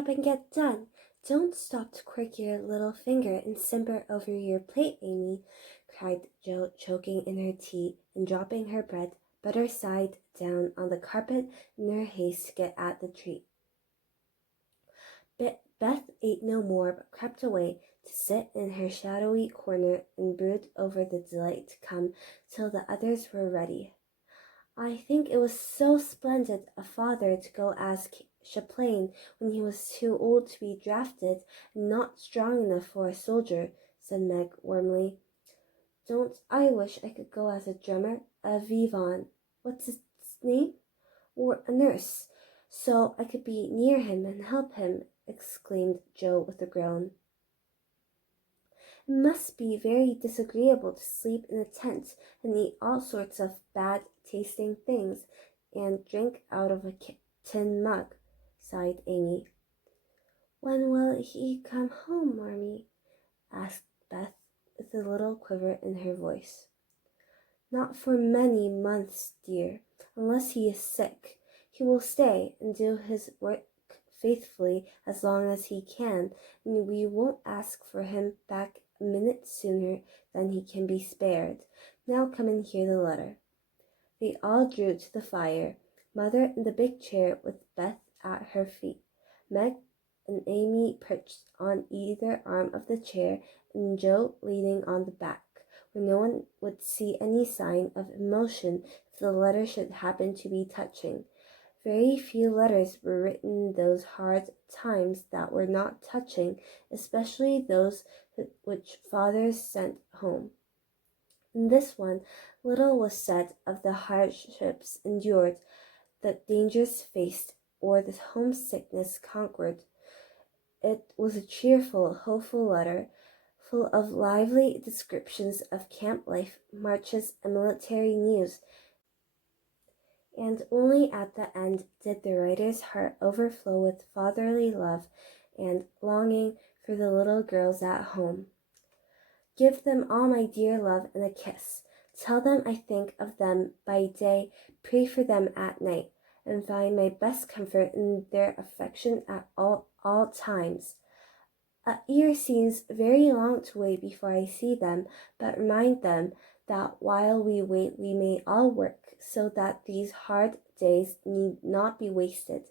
up and get done. Don't stop to quirk your little finger and simper over your plate, Amy, cried Jo, choking in her tea and dropping her bread butter side down on the carpet in her haste to get at the treat. Beth ate no more, but crept away to sit in her shadowy corner and brood over the delight to come till the others were ready. I think it was so splendid of father to go as chaplain when he was too old to be drafted and not strong enough for a soldier, said Meg warmly. Don't I wish I could go as a drummer, a vivon, what's his name? Or a nurse, so I could be near him and help him, exclaimed Jo with a groan. It must be very disagreeable to sleep in a tent and eat all sorts of bad-tasting things and drink out of a tin mug, sighed Amy. When will he come home, Marmee? Asked Beth with a little quiver in her voice. Not for many months, dear, unless he is sick. He will stay and do his work faithfully as long as he can, and we won't ask for him back a minute sooner than he can be spared. Now come and hear the letter. They all drew to the fire, Mother in the big chair with Beth at her feet, Meg and Amy perched on either arm of the chair, and Jo leaning on the back, where no one would see any sign of emotion if the letter should happen to be touching. Very few letters were written in those hard times that were not touching, especially those which fathers sent home. In this one, little was said of the hardships endured, the dangers faced, or the homesickness conquered. It was a cheerful, hopeful letter, full of lively descriptions of camp life, marches, and military news, and only at the end did the writer's heart overflow with fatherly love and longing for the little girls at home. Give them all my dear love and a kiss. Tell them I think of them by day, pray for them at night, and find my best comfort in their affection at all times. A year seems very long to wait before I see them, but remind them that while we wait we may all work, so that these hard days need not be wasted.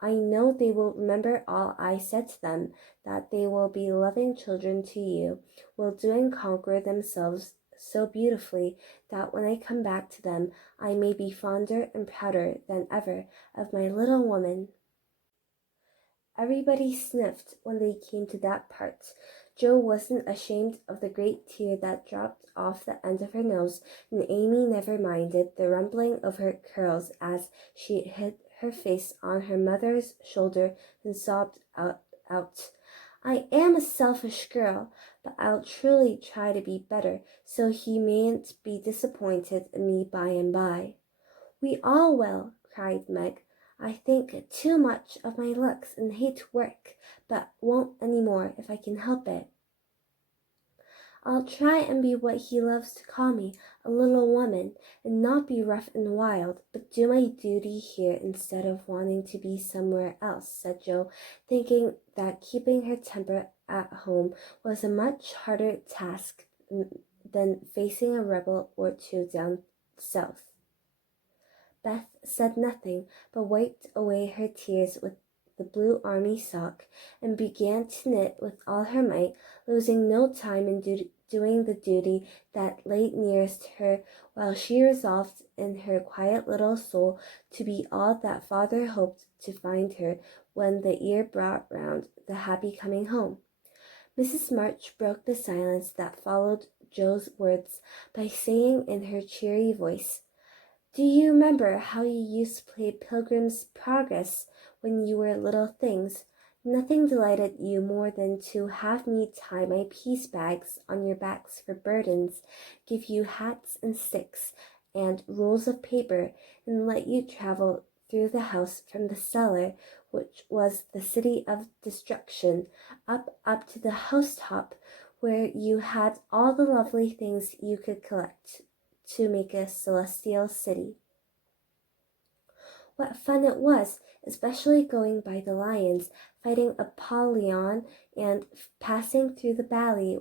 I know they will remember all I said to them, that they will be loving children to you, will do and conquer themselves so beautifully that when I come back to them I may be fonder and prouder than ever of my little woman. Everybody sniffed when they came to that part. Jo wasn't ashamed of the great tear that dropped off the end of her nose, and Amy never minded the rumpling of her curls as she hid her face on her mother's shoulder and sobbed out, I am a selfish girl, but I'll truly try to be better, so he mayn't be disappointed in me by and by. We all will, cried Meg. I think too much of my looks and hate work, but won't any more if I can help it. I'll try and be what he loves to call me, a little woman, and not be rough and wild, but do my duty here instead of wanting to be somewhere else, said Jo, thinking that keeping her temper at home was a much harder task than facing a rebel or two down south. Beth said nothing, but wiped away her tears with the blue army sock, and began to knit with all her might, losing no time in doing the duty that lay nearest her, while she resolved in her quiet little soul to be all that father hoped to find her when the year brought round the happy coming home. Mrs. March broke the silence that followed Jo's words by saying in her cheery voice, Do you remember how you used to play Pilgrim's Progress when you were little things? Nothing delighted you more than to have me tie my piece bags on your backs for burdens, give you hats and sticks and rolls of paper, and let you travel through the house from the cellar, which was the city of destruction, up to the housetop, where you had all the lovely things you could collect to make a celestial city. What fun it was, especially going by the lions, fighting Apollyon, and passing through the valley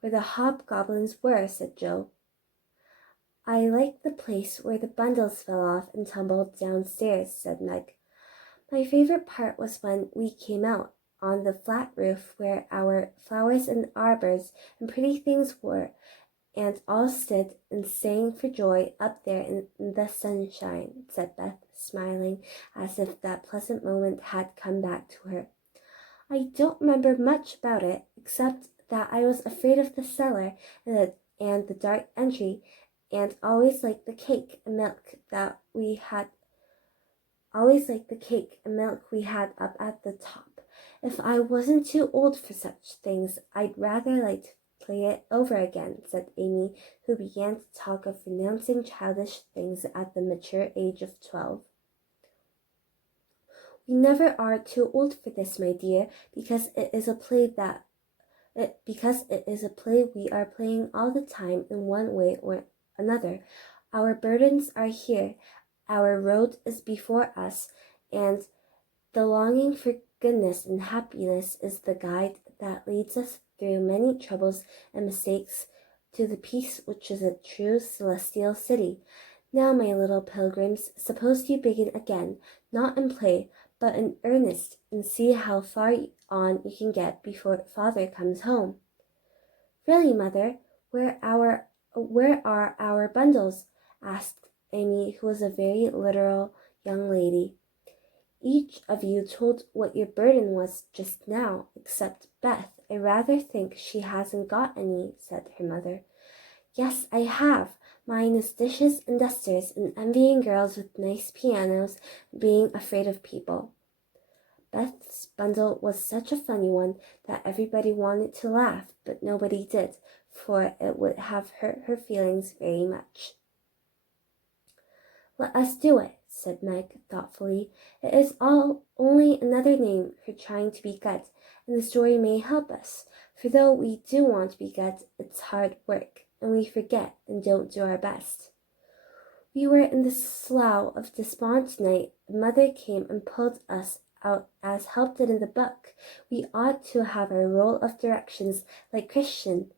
where the hobgoblins were, said Joe. I like the place where the bundles fell off and tumbled downstairs, said Meg. My favorite part was when we came out on the flat roof where our flowers and arbors and pretty things were, and all stood and sang for joy up there in the sunshine, said Beth, smiling as if that pleasant moment had come back to her. I don't remember much about it, except that I was afraid of the cellar and the dark entry, and always liked the cake and milk we had up at the top. If I wasn't too old for such things, I'd rather like to play it over again, said Amy, who began to talk of renouncing childish things at the mature age of 12. We never are too old for this, my dear, because it is a play we are playing all the time in one way or another. Our burdens are here, our road is before us, and the longing for goodness and happiness is the guide that leads us through many troubles and mistakes to the peace which is a true celestial city. Now, my little pilgrims, suppose you begin again, not in play, but in earnest, and see how far on you can get before father comes home. Really, mother, where are our bundles? Asked Amy, who was a very literal young lady. Each of you told what your burden was just now, except Beth. I rather think she hasn't got any, said her mother. Yes, I have. Mine is dishes and dusters and envying girls with nice pianos and being afraid of people. Beth's bundle was such a funny one that everybody wanted to laugh, but nobody did, for it would have hurt her feelings very much. Let us do it, said Meg thoughtfully. It is only another name for trying to be good, and the story may help us, for though we do want to be good, it's hard work, and we forget and don't do our best. We were in the slough of despond tonight, and Mother came and pulled us out as help did in the book. We ought to have our roll of directions like Christian.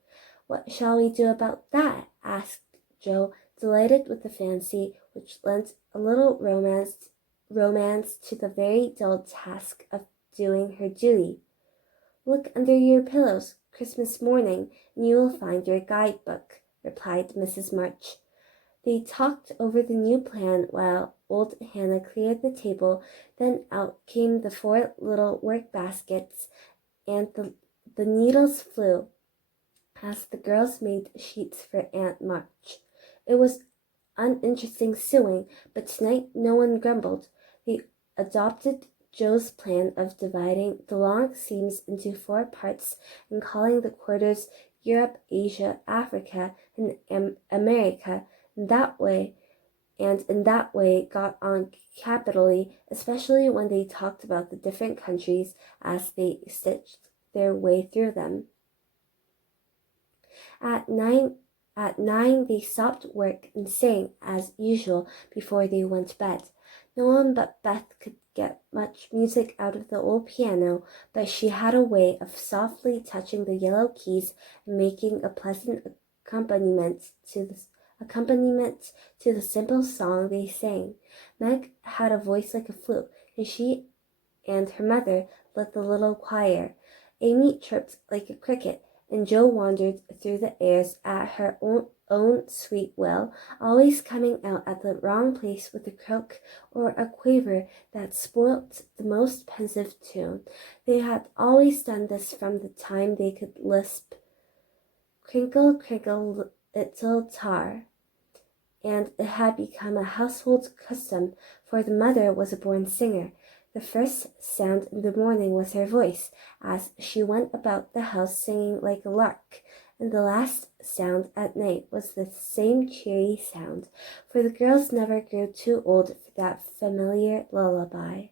What shall we do about that? Asked Joe, delighted with the fancy which lent a little romance to the very dull task of doing her duty. Look under your pillows Christmas morning, and you will find your guidebook, replied Mrs. March. They talked over the new plan while old Hannah cleared the table. Then out came the 4 little work baskets, and the needles flew as the girls made sheets for Aunt March. It was uninteresting sewing, but tonight no one grumbled. They adopted Joe's plan of dividing the long seams into 4 parts and calling the quarters Europe, Asia, Africa, and America. In that way got on capitally, especially when they talked about the different countries as they stitched their way through them. At nine they stopped work and sang as usual before they went to bed. No one but Beth could get much music out of the old piano, but she had a way of softly touching the yellow keys and making a pleasant accompaniment to the simple song they sang. Meg had a voice like a flute, and she and her mother led the little choir. Amy chirped like a cricket, and Joe wandered through the airs at her own sweet will, always coming out at the wrong place with a croak or a quaver that spoilt the most pensive tune. They had always done this from the time they could lisp, "Crinkle, crinkle, little tar," and it had become a household custom, for the mother was a born singer. The first sound in the morning was her voice, as she went about the house singing like a lark, and the last sound at night was the same cheery sound, for the girls never grew too old for that familiar lullaby.